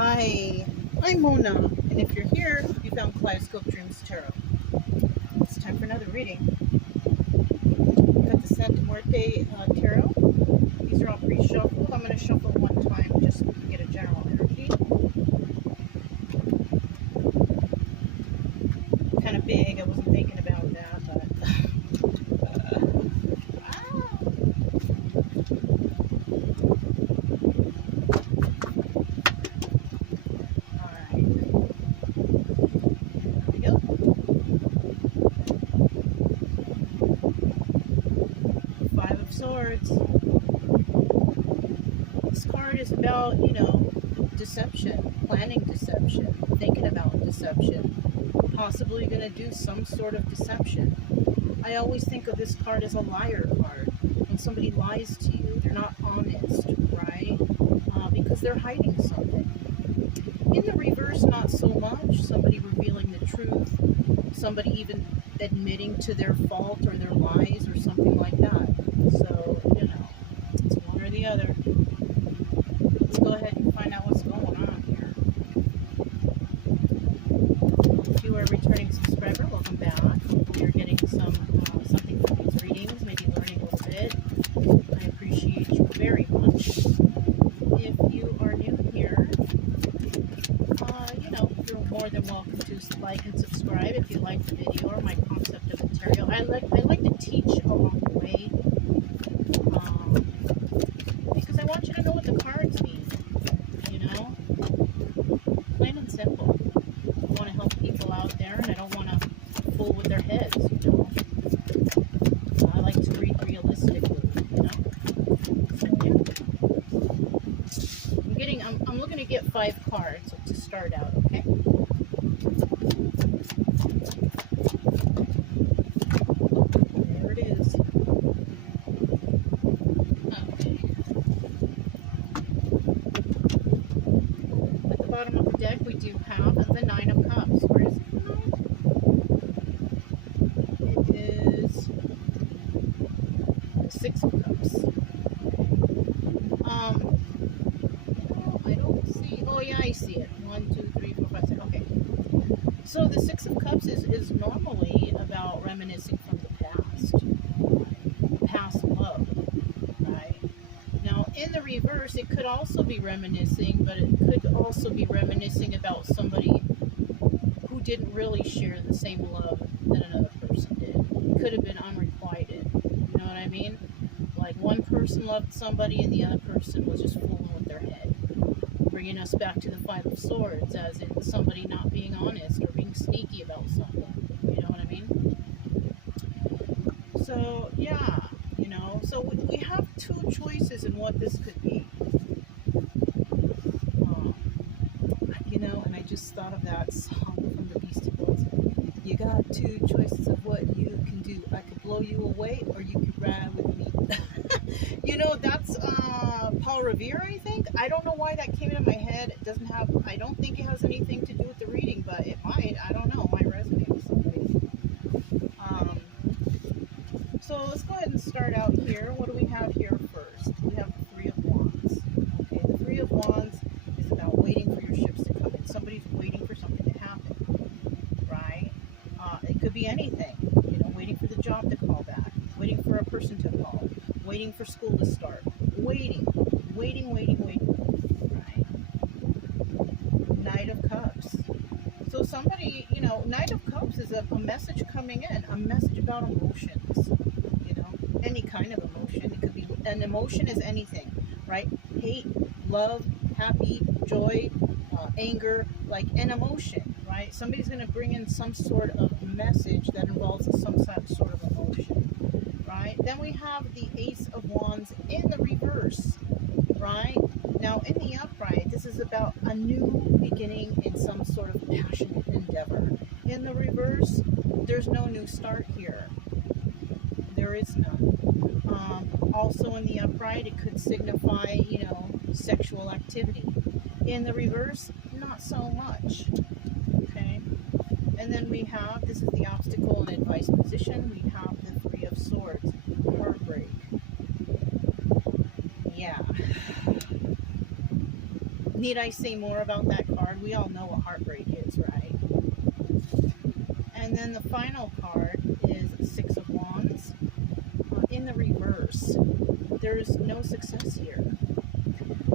Hi, I'm Mona, and if you're here, you found Kaleidoscope Dreams Tarot. It's time for another reading. Got the Santa Muerte Tarot. These are all pre-shuffled. I'm going to shuffle one time just to get a general energy. Kind of big, I wasn't thinking about that, but... Swords. This card is about, deception, planning deception, thinking about deception, possibly going to do some sort of deception. I always think of this card as a liar card. When somebody lies to you, they're not honest, right? Because they're hiding something. In the reverse, not so much. Somebody revealing the truth, somebody even admitting to their fault or their lies or something like that. So, it's one or the other. Let's go ahead and find out what's going on here. If you are a returning subscriber, welcome back. Hopefully you're getting something from these readings, maybe learning a little bit. I appreciate you very much. If you are new here, you're more than welcome to like and subscribe if you like the video or my concept of the tarot. I like to teach along the way. Because I want you to know what the cards mean, plain and simple. I want to help people out there, and I don't want to fool with their heads, I like to read realistically, So, yeah. I'm looking to get 5 cards to start out, okay? There it is. Bottom of the deck, we do have the 9 of Cups. Where is it? It is the 6 of Cups. I don't see. Oh, yeah, I see it. 1, 2, 3, 4, 5, 6. Okay. So the 6 of Cups is normally about reminiscing from the past love, right? Now, in the reverse, it could also be reminiscing, but it could also be reminiscing about somebody who didn't really share the same love that another person did. It could have been unrequited. You know what I mean? Like one person loved somebody and the other person was just fooling with their head. Bringing us back to the 5 of Swords, as in somebody not being honest or being sneaky about something. You know what I mean? So, yeah. So we have 2 choices in what this could be. And I just thought of that song from the Beastie Boys. You got 2 choices of what you can do. I could blow you away, or you could ride with me. That's Paul Revere, I think. I don't know why that came into my head. It doesn't have, I don't think it has anything to do with the reading, but it might. I don't know. It might resonate with somebody. So let's go ahead and start out here. What do we have here first? We have the 3 of Wands. Okay, the 3 of Wands is about waiting for your ships to come in. Somebody's waiting for something to happen, right? It could be anything. Waiting for the job to call back, waiting for a person to call, waiting for school to start, waiting, right? Knight of Cups. So somebody, Knight of Cups is a message coming in, a message about emotions. Any kind of emotion. It could be, an emotion is anything, right? Hate, love, happy, joy, anger, like an emotion, right? Somebody's going to bring in some sort of message that involves some sort of emotion, right? Then we have the Ace of Wands in the reverse, right? Now, in the upright, this is about a new beginning in some sort of passionate endeavor. In the reverse, there's no new start here. There is none. Also in the upright, it could signify, sexual activity. In the reverse, not so much. Okay? And then we have, this is the obstacle and advice position, we have the 3 of Swords, heartbreak. Yeah. Need I say more about that card? We all know what heartbreak is, right? And then the final card is Six of Wands. In the reverse, there's no success here.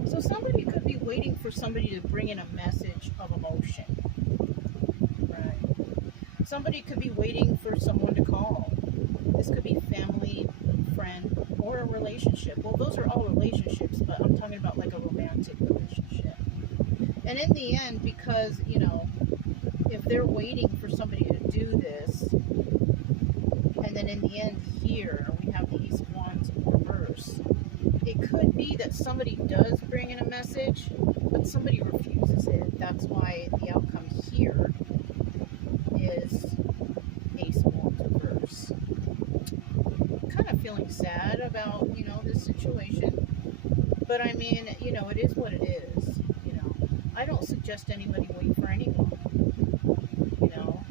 So somebody could be waiting for somebody to bring in a message of emotion, right? Somebody could be waiting for someone to call. This could be family, friend, or a relationship. Well, those are all relationships, but I'm talking about like a romantic relationship. And in the end, because, you know, if they're waiting for somebody to do this, and then in the end here, we have the Ace of Wands in reverse, it could be that somebody does bring in a message, but somebody refuses it. That's why the outcome here is Ace of Wands reverse. Kind of feeling sad about, you know, this situation, but I mean, you know, it is what it is. You know, I don't suggest anybody wait for anyone. You know,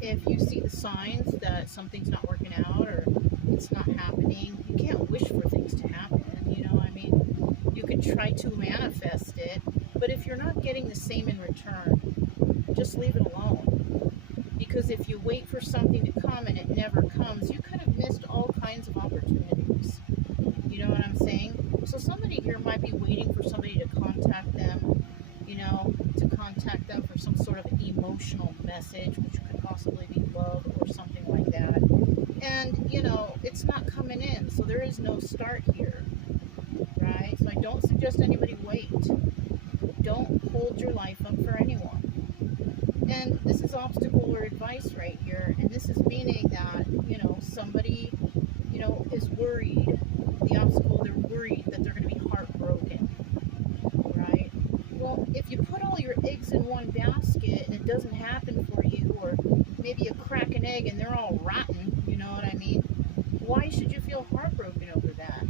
if you see the signs that something's not working out or it's not happening, you can't wish for things to happen. You know, I mean, you can try to manifest it, but if you're not getting the same in return, just leave it alone. Because if you wait for something to come and it never comes, you could have missed all kinds of opportunities. You know what I'm saying? So somebody here might be waiting for somebody to contact them, you know, to contact them for some sort of emotional message, which could possibly be love or something like that. And, you know, it's not coming in, so there is no start here, right? So I don't suggest anybody wait. Don't hold your life up for anyone. And this is obstacle or advice right here, and this is meaning that, you know, somebody, you know, is worried. The obstacle, they're worried that they're going to be heartbroken, right? Well, if you put all your eggs in one basket and it doesn't happen for you, or maybe you crack an egg and they're all rotten, you know what I mean? Why should you feel heartbroken over that?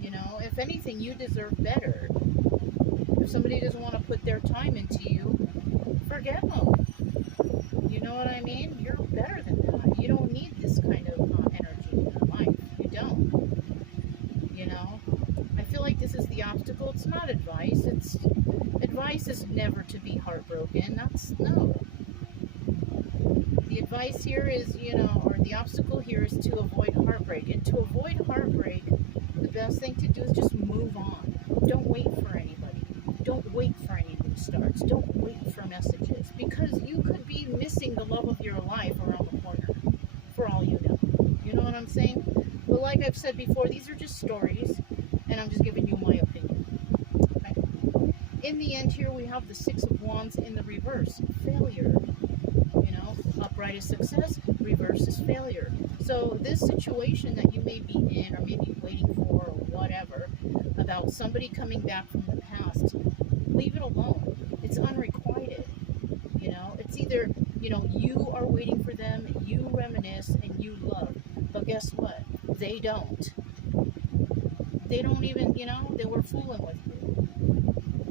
You know, if anything, you deserve better. If somebody doesn't want to put their time into you, forget them. You know what I mean? You're better than that. You don't need this kind of energy in your life. You don't. You know? I feel like this is the obstacle. It's not advice. It's advice is never to be heartbroken. That's no. The advice here is, you know, or the obstacle here is to avoid heartbreak. And to avoid heartbreak, the best thing to do is just move on. Don't wait for anybody. Don't wait for any new starts. Don't wait for messages, because you could be missing the love of your life around the corner, for all you know. You know what I'm saying? But like I've said before, these are just stories, and I'm just giving you my opinion. Okay? In the end here, we have the Six of Wands in the reverse. Failure. You know, upright is success, reverse is failure. So this situation that you may be in, or maybe waiting for, or whatever, about somebody coming back from the past, leave it alone. It's unrequited. You know, it's either, you know, you are waiting for them, you reminisce, and you love. But guess what? They don't. They don't even, you know, they were fooling with you.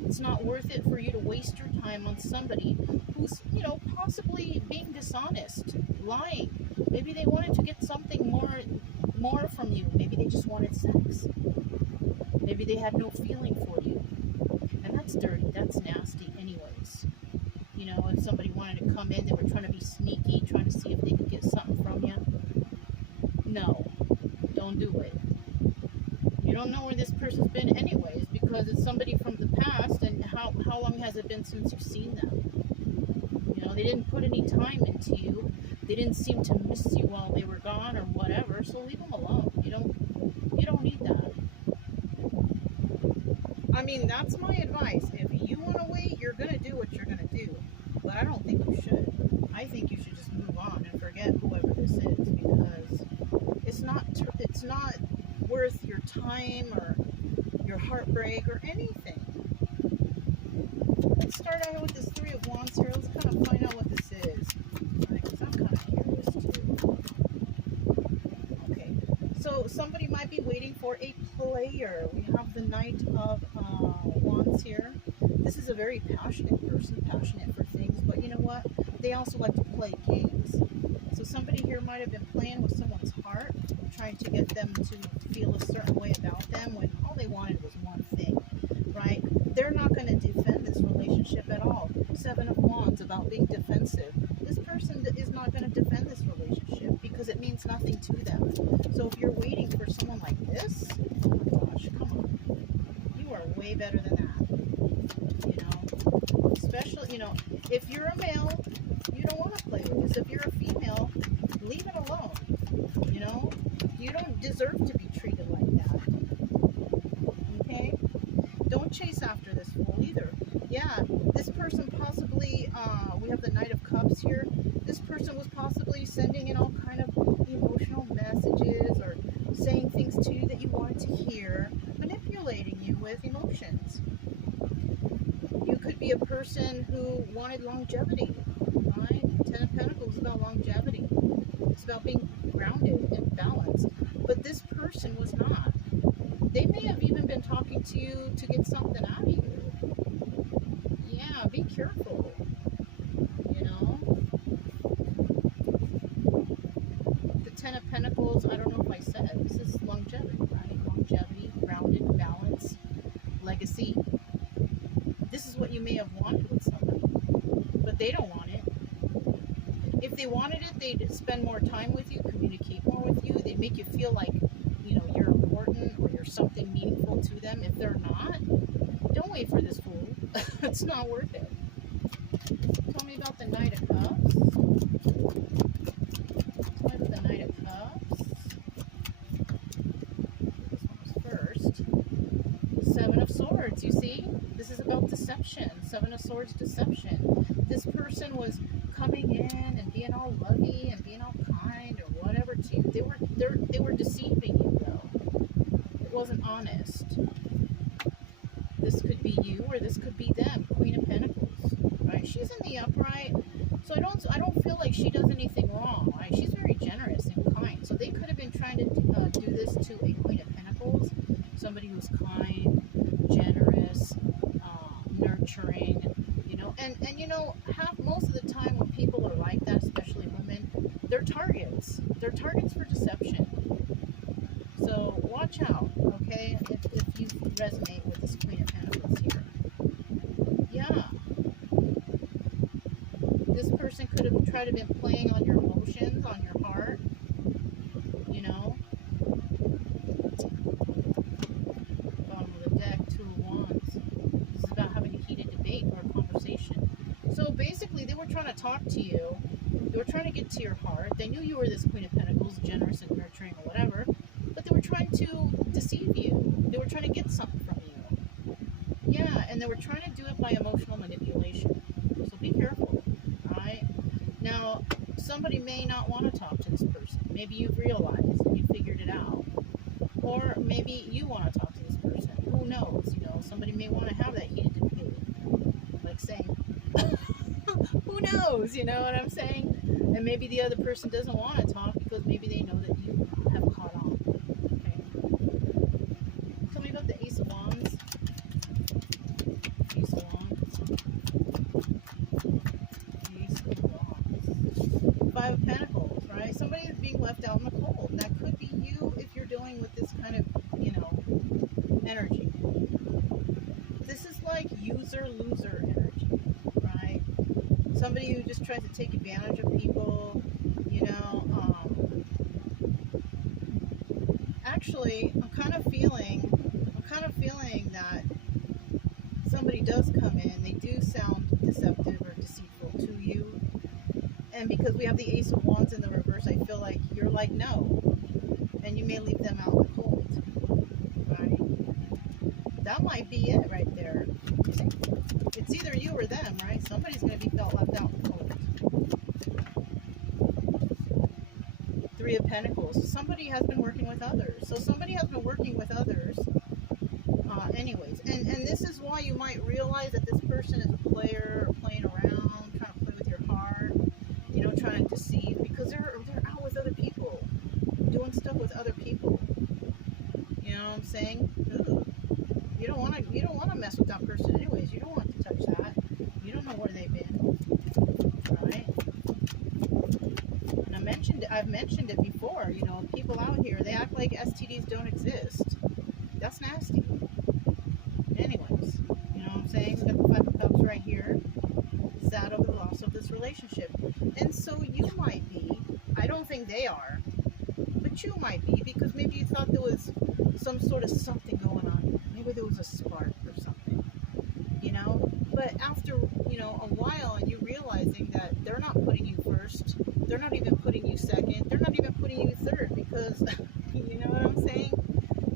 It's not worth it for you to waste your time on somebody who's, you know, possibly being dishonest, lying. Maybe they wanted to get something more from you. Maybe they just wanted sex. Maybe they had no feeling for you. And that's dirty. That's nasty anyways. You know, if somebody wanted to come in, they were trying to be sneaky, trying to see if they could get something from you. No, don't do it. You don't know where this person's been anyways, because it's somebody from the past, and how long has it been since you've seen them? You know, they didn't put any time into you. They didn't seem to miss you while they were gone or whatever, so leave them alone. You don't need that. I mean, that's my advice. If you want to wait, you're going to do what you're going to do. But I don't think you should. I think you should just move on and forget whoever this is, because it's not worth your time or your heartbreak or anything. Let's start out with this Three of Wands here. Let's kind of find out what this is. Right, 'cause I'm kind of curious too. Okay, so somebody might be waiting for a player. We have the Knight of Wands here. This is a very passionate person, passionate for things, but you know what? They also like to play games. So somebody here might have been playing with someone's heart, trying to get them to feel a certain way about them when all they wanted was one thing, right? They're not going to do relationship at all. Seven of Wands, about being defensive. This person is not going to defend this relationship because it means nothing to them. So if you're waiting for someone like this, oh my gosh, come on. You are way better than that. You know, especially, you know, if you're a male, you don't want to play with this. If you're a female, leave it alone. You know, you don't deserve to be treated like that. Okay? Don't chase after this fool either. Yeah, this person possibly, we have the Knight of Cups here. This person was possibly sending in all kind of emotional messages or saying things to you that you wanted to hear, manipulating you with emotions. You could be a person who wanted longevity, right? Ten of Pentacles is about longevity. It's about being grounded and balanced. But this person was not. They may have even been talking to you to get something out of you. Yeah, be careful. You know? The Ten of Pentacles, I don't know if I said, this is longevity, right? Longevity, grounded, balance, legacy. This is what you may have wanted with somebody, but they don't want it. If they wanted it, they'd spend more time with you, communicate more with you. They'd make you feel like, you know, you're important or you're something meaningful to them. If they're not, don't wait for this fool. It's not worth it. Tell me about the Knight of Cups. Tell me about the Knight of Cups. This one's first. Seven of Swords, you see? This is about deception. Seven of Swords, deception. This person was coming in and being all lovey and being all kind or whatever to you. They were deceiving you though. It wasn't honest. This could be you or this could be them. Queen of Pentacles, right? She's in the upright, so I don't feel like she does anything wrong, right? She's very generous and kind. So they could have been trying to do this to a Queen of Pentacles, somebody who's kind, generous, nurturing, you know. And you know, most of the time when people are like that, especially women, they're targets. They're targets for deception. So watch out, okay? If you resonate with this Queen of Pentacles here. Yeah. This person could have tried to been playing on your emotions, on your heart. You know? Bottom of the deck, Two of Wands. This is about having a heated debate or conversation. So basically, they were trying to talk to you. They were trying to get to your heart. They knew you were this Queen of Pentacles, generous and nurturing or whatever. But they were trying to deceive you. They were trying to get something from you. Yeah, and they were trying to do it by emotional manipulation. So be careful, alright? Now, somebody may not want to talk to this person. Maybe you've realized and you figured it out. Or maybe you want to talk to this person. Who knows? You know, somebody may want to have that heated debate. Like saying, who knows? You know what I'm saying? And maybe the other person doesn't want to talk because maybe they know that you have caught on. Okay. Tell me about the Ace of Wands. Ace of Wands. Ace of Wands. Five of Pentacles, right? Somebody is being left out in the cold. And that could be you if you're dealing with this kind of, you know, energy. This is like user-loser energy, right? Somebody who just tries to take advantage of people, you know. Actually, I'm kind of feeling that somebody does come in. They do sound deceptive or deceitful to you. And because we have the Ace of Wands in the reverse, I feel like you're like, no. And you may leave them out in the cold, right? That might be it right there. It's either you or them, right? Somebody's going to be felt left out in the cold. Three of Pentacles. Somebody has been working with others. So somebody has been working with others. Anyways. And this is why you might realize that this person is a player or playing around, trying to play with your heart, you know, trying to deceive, because they're out with other people, doing stuff with other people. You know what I'm saying? Ugh. You don't want to mess with that person anyways. You don't want to touch that. You don't know where they've been. Right? And I've mentioned it before, you know, people out here, they act like STDs don't exist. That's nasty. Anyways, you know what I'm saying? We got the Five of Cups right here. this relationship. And so you might be, I don't think they are, but you might be, because maybe you thought there was some sort of something going on. Maybe there was a spark or something, you know? But after, you know, a while, and you realizing that they're not putting you first, they're not even putting you second, they're not even putting you third, because, you know what I'm saying?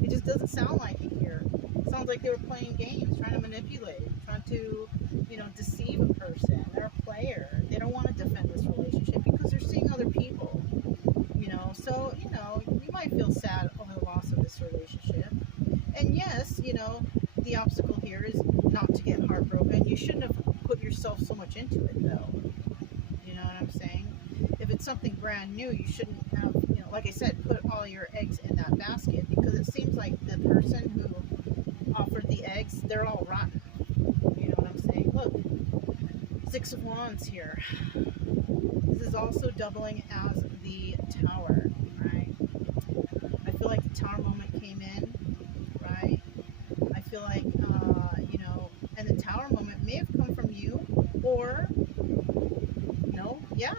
It just doesn't sound like it here. It sounds like they were playing games, trying to manipulate, trying to, you know, deceive a person. They're a player. They don't want to defend this relationship because they're seeing other people, you know? So, you know, you might feel sad over the loss of this relationship. And yes, you know, the obstacle here is not to get heartbroken. You shouldn't have put yourself so much into it, though. You know what I'm saying? If it's something brand new, you shouldn't have, you know, like I said, put all your eggs in that basket, because it seems like the person who offered the eggs, they're all rotten. You know what I'm saying? Look, Six of Wands here. This is also doubling as the Tower, right? I feel like the Tower moment came in, right? I feel like, you know, and the Tower moment may have come from you, or, no, yeah.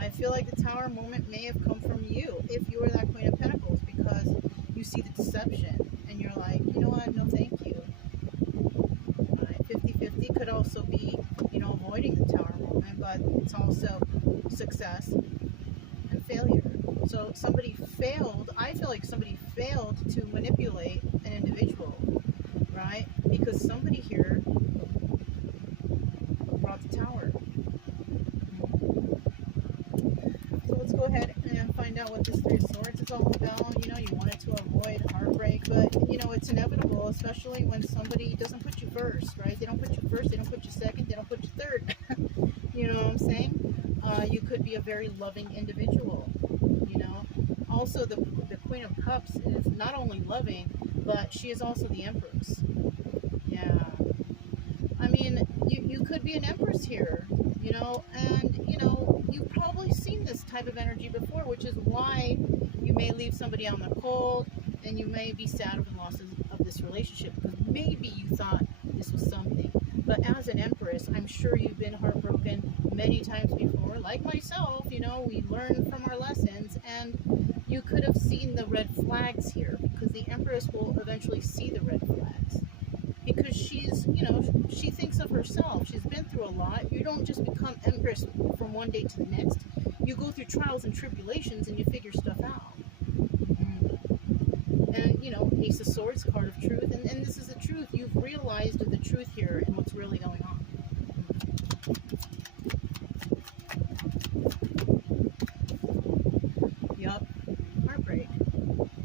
I feel like the Tower moment may have come from you, if you were that Queen of Pentacles, because you see the deception, and you're like, you know what, no thank you. Right? 50-50 could also be, you know, avoiding the Tower moment, but it's also success and failure. So somebody failed, I feel like somebody failed to manipulate an individual, right? Because somebody here brought the Tower. So let's go ahead and find out what this Three of Swords is all about. You know, you wanted to avoid heartbreak, but, you know, it's inevitable, especially when somebody doesn't put you first, right? They don't put you first, they don't put you second, they don't put you third. You know what I'm saying? You could be a very loving individual, you know? Also, the Queen of Cups is not only loving, but she is also the Empress. Yeah. I mean, you could be an Empress here, you know, and, you know, you've probably seen this type of energy before, which is why you may leave somebody out in the cold, and you may be sad over the loss of this relationship, because maybe you thought this was something. But as an Empress, I'm sure you've been heartbroken many times before, like myself. You know, we learn from our lessons, and you could have seen the red flags here, because the Empress will eventually see the red flags. Because she's, you know, she thinks of herself. She's been through a lot. You don't just become Empress from one day to the next. You go through trials and tribulations, and you figure stuff out. And, you know, Ace of Swords, card of truth. And this is the truth. You've realized the truth here and what's really going on. Yup. Heartbreak.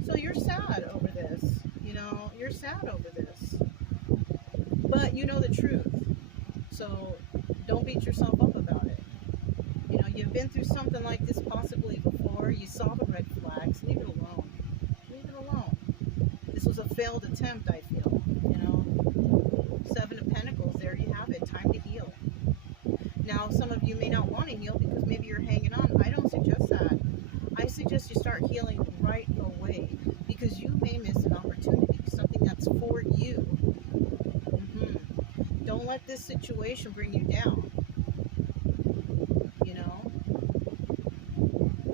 So you're sad over this. You know, you're sad over this. But you know the truth. So don't beat yourself up about it. You know, you've been through something like this possibly before. You saw the red flags. Leave it alone. Leave it alone. This was a failed attempt, I feel. You know, Seven of Pentacles, there you have it. Time to heal. Now, some of you may not want to heal because maybe you're hanging on. I don't suggest that. I suggest you start healing right away, because you may miss an opportunity, something that's for you. Don't let this situation bring you down. You know,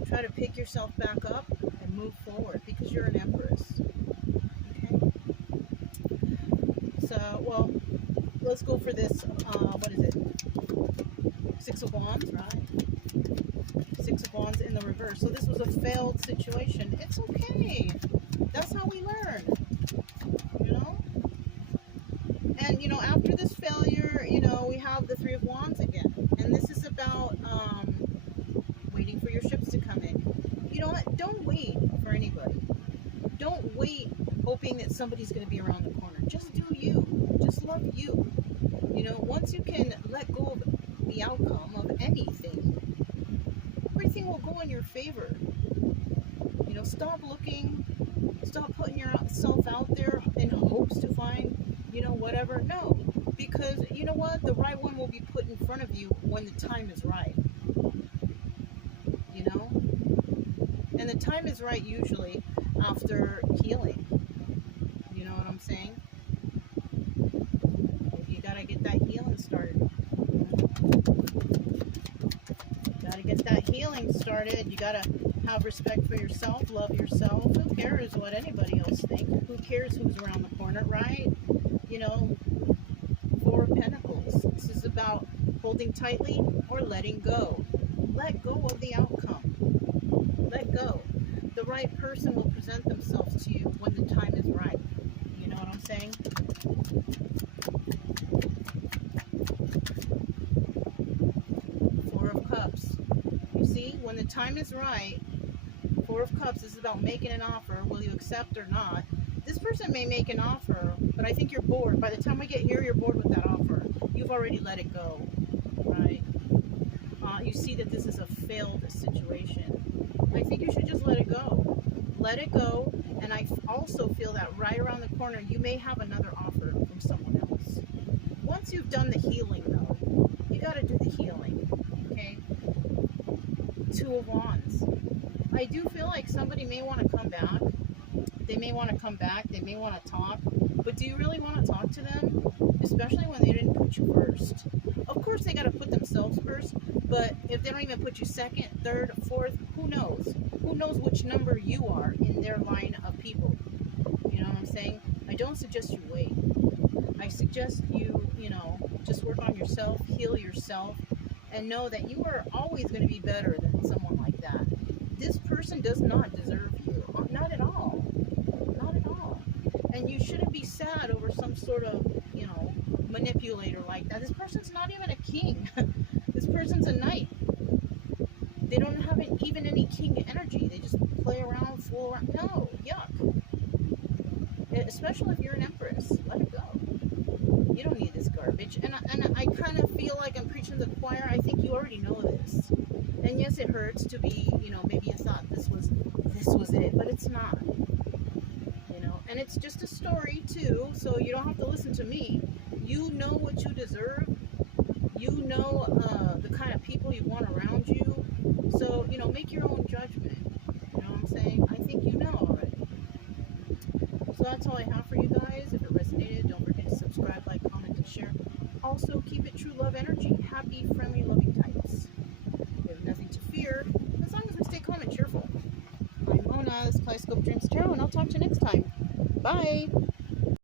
try to pick yourself back up and move forward, because you're an Empress. Okay? So, well, let's go for this, what is it? Six of Wands, right? Six of Wands in the reverse. So this was a failed situation. It's okay. That's how we learn. You know? And, you know, after this failure, you know, we have the Three of Wands again. And this is about waiting for your ships to come in. You know what? Don't wait for anybody. Don't wait hoping that somebody's going to be around the corner. Just do you. Just love you. You know, once you can let go of the outcome of anything, everything will go in your favor. You know, stop looking, stop putting yourself out there in hopes to find, you know, whatever. No, because you know what? The right one will be put in front of you when the time is right. You know? And the time is right usually after healing. You know what I'm saying? You gotta get that healing started. hearted. You gotta have respect for yourself, love yourself. Who cares what anybody else thinks? Who cares who's around the corner, right? You know, Four of Pentacles. This is about holding tightly or letting go. Let go of the outcome. Let go. The right person will present themselves to you when the time is right. You know what I'm saying? Four of Cups. You see, when the time is right, Four of Cups, this is about making an offer. Will you accept or not? This person may make an offer, but I think you're bored. By the time we get here, you're bored with that offer. You've already let it go, right? You see that this is a failed situation. I think you should just let it go. Let it go. And I also feel that right around the corner, you may have another offer from someone else. Once you've done the healing, though, you got to do the healing, okay? Two of Wands. I do feel like somebody may want to come back. They may want to come back. They may want to talk. But do you really want to talk to them? Especially when they didn't put you first. Of course, they got to put themselves first. But if they don't even put you second, third, fourth, who knows? Who knows which number you are in their line of people? You know what I'm saying? I don't suggest you wait. I suggest you, just work on yourself, heal yourself, and know that you are always going to be better than someone like that. This person does not deserve you. Not at all. Not at all. And you shouldn't be sad over some sort of, manipulator like that. This person's not even a king. This person's a knight. They don't have even any king energy. They just play around, fool around. No, yuck. Especially if you're an empress. Let it go. You don't need this garbage. And I kind of feel like I'm preaching to the choir. I think you already know this. And yes, it hurts to be, maybe you thought this was it, but it's not. And it's just a story too, so you don't have to listen to me. You know what you deserve. You know the kind of people you want around you. So, make your own judgment. You know what I'm saying? I think you know already. So that's all I have for you guys. If it resonated, don't forget to subscribe, like, comment, and share. Also, keep it true love energy. Happy, friendly, loving types. We have nothing to fear as long as we stay calm and cheerful. I'm Mona. This is Kaleidoscope Dreams Tarot, and I'll talk to you next time. Bye.